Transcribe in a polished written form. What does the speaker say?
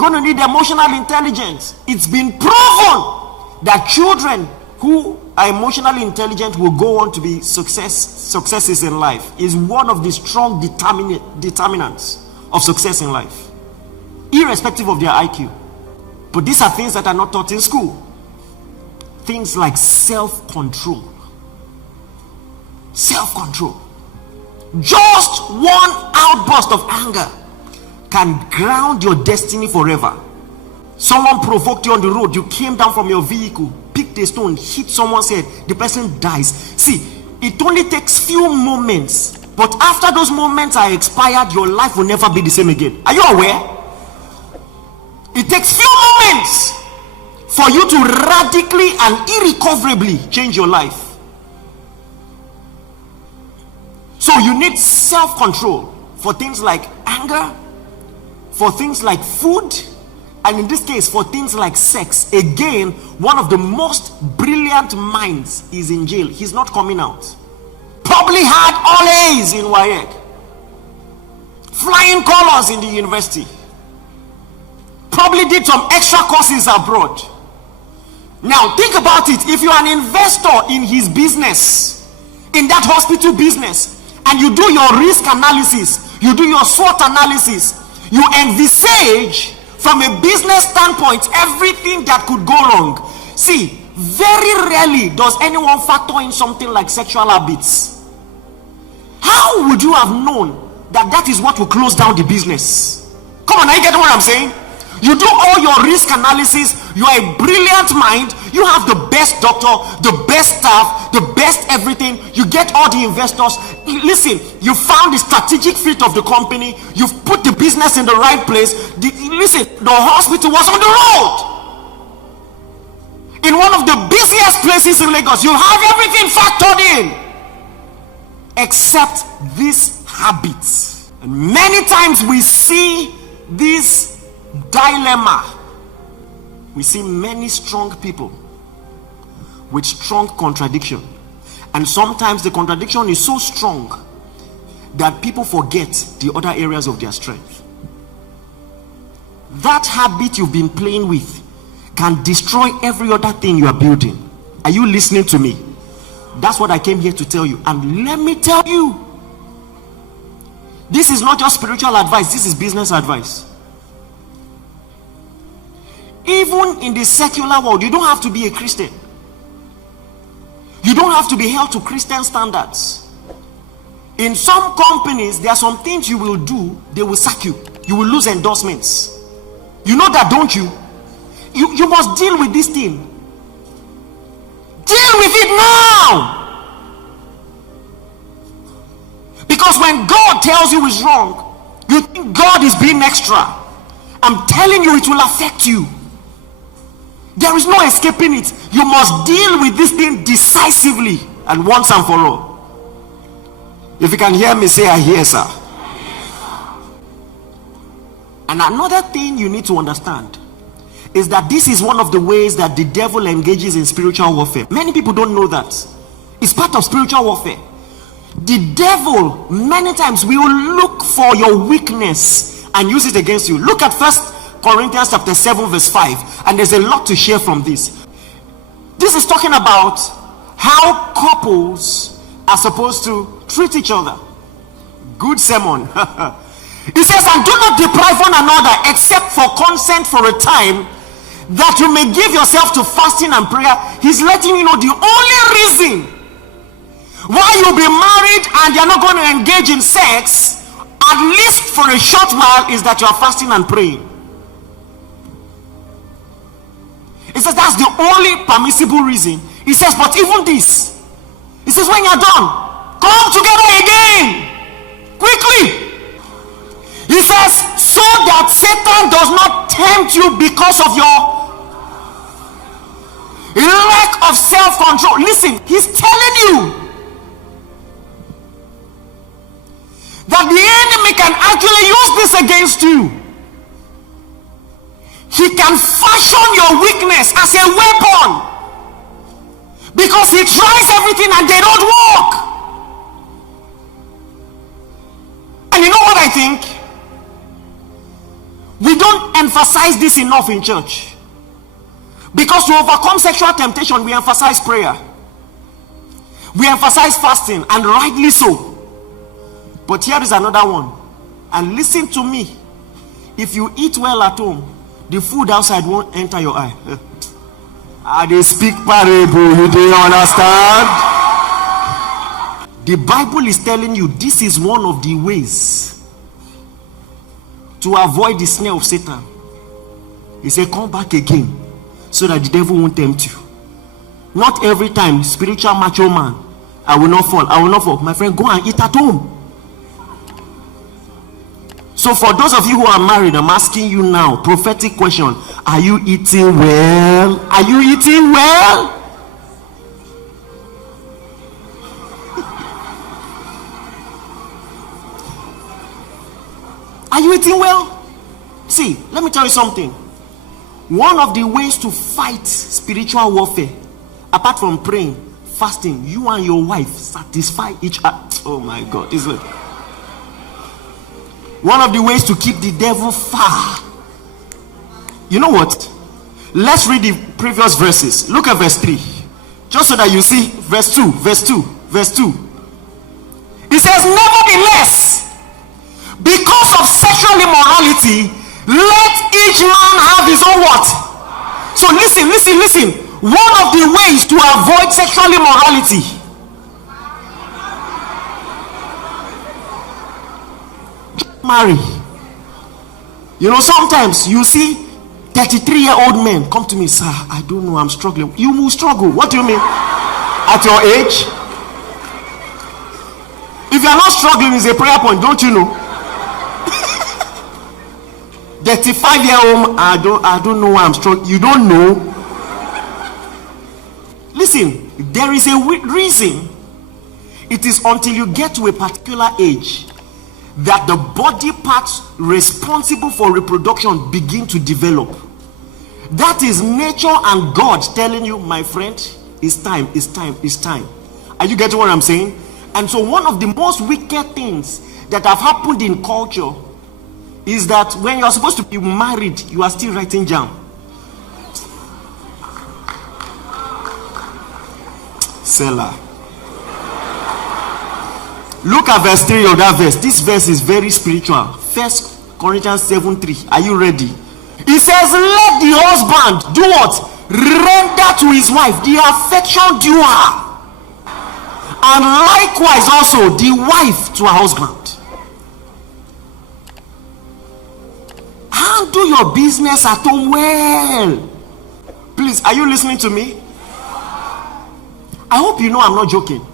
going to need emotional intelligence. It's been proven that children who are emotionally intelligent will go on to be successes in life. Is one of the strong determinants of success in life, irrespective of their IQ. But these are things that are not taught in school. Things like self-control. Self-control. Just one outburst of anger can ground your destiny forever. Someone provoked you on the road, you came down from your vehicle, picked a stone, hit someone's head, the person dies. See, it only takes few moments, but after those moments are expired, your life will never be the same again. Are you aware? It takes few moments for you to radically and irrecoverably change your life. So you need self-control for things like anger, for things like food, and in this case for things like sex. Again, one of the most brilliant minds is in jail. He's not coming out. Probably had all A's in WAEC, flying colors in the university, probably did some extra courses abroad. Now think about it. If you're an investor in his business, in that hospital business, and you do your risk analysis, you do your SWOT analysis, you envisage from a business standpoint everything that could go wrong. See, very rarely does anyone factor in something like sexual habits. How would you have known that that is what will close down the business? Come on, are you getting what I'm saying? You do all your risk analysis, you are a brilliant mind, you have the best doctor, the best staff, the best everything, you get all the investors. Listen, you found the strategic fit of the company, you've put the business in the right place. Listen, the hospital was on the road, in one of the busiest places in Lagos. You have everything factored in except these habits. And many times we see this dilemma. We see many strong people with strong contradiction, and sometimes the contradiction is so strong that people forget the other areas of their strength. That habit you've been playing with can destroy every other thing you are building. Are you listening to me? That's what I came here to tell you. And let me tell you, this is not just spiritual advice, this is business advice. Even in the secular world, you don't have to be a Christian. You don't have to be held to Christian standards. In some companies, there are some things you will do, they will sack you. You will lose endorsements. You know that, don't you? You must deal with this thing. Deal with it now. Because when God tells you it's wrong, you think God is being extra. I'm telling you, it will affect you. There is no escaping it. You must deal with this thing decisively and once and for all. If you can hear me, say I hear, sir. And another thing you need to understand is that this is one of the ways that the devil engages in spiritual warfare. Many people don't know that. It's part of spiritual warfare. The devil many times will look for your weakness and use it against you. Look at 1 Corinthians chapter 7 verse 5, and there's a lot to share from this. This is talking about how couples are supposed to treat each other. Good sermon. It says, and do not deprive one another except for consent for a time, that you may give yourself to fasting and prayer. He's letting you know the only reason why you'll be married and you're not going to engage in sex, at least for a short while, is that you are fasting and praying. It says that's the only permissible reason. He says, but even this, he says, when you're done, come together again quickly. He says, so that Satan does not tempt you because of your lack of self-control. Listen, he's telling you that the enemy can actually use this against you. He can fashion your weakness as a weapon, because he tries everything and they don't work. And you know what I think? We don't emphasize this enough in church. Because to overcome sexual temptation, we emphasize prayer. We emphasize fasting, and rightly so. But here is another one. And listen to me. If you eat well at home, the food outside won't enter your eye. They speak parable, you don't understand? The Bible is telling you this is one of the ways to avoid the snare of Satan. He said, come back again so that the devil won't tempt you. Not every time, spiritual macho man, I will not fall. I will not fall. My friend, go and eat at home. So for those of you who are married, I'm asking you now, prophetic question. Are you eating well? Are you eating well? Are you eating well? See, let me tell you something. One of the ways to fight spiritual warfare, apart from praying, fasting, you and your wife satisfy each other. Oh my God, isn't it? One of the ways to keep the devil far. You know what? Let's read the previous verses. Look at verse 3. Just so that you see verse 2. It says, nevertheless, because of sexual immorality, let each man have his own what? So listen. One of the ways to avoid sexual immorality, marry. You know, sometimes you see 33-year-old men come to me, sir, I don't know, I'm struggling. You will struggle. What do you mean? At your age? If you are not struggling, it's a prayer point, don't you know? 35-year-old, I don't know why I'm struggling. You don't know? Listen, there is a reason. It is until you get to a particular age that the body parts responsible for reproduction begin to develop. That is nature and God telling you, my friend, it's time. Are you getting what I'm saying? And so one of the most wicked things that have happened in culture is that when you are supposed to be married, you are still writing jam. Selah. Look at verse 3 of that verse. This verse is very spiritual. 1 Corinthians 7:3. Are you ready? It says, let the husband do what? Render to his wife the affection due her. And likewise also the wife to her husband. Handle your business at home well. Please, are you listening to me? I hope you know I'm not joking.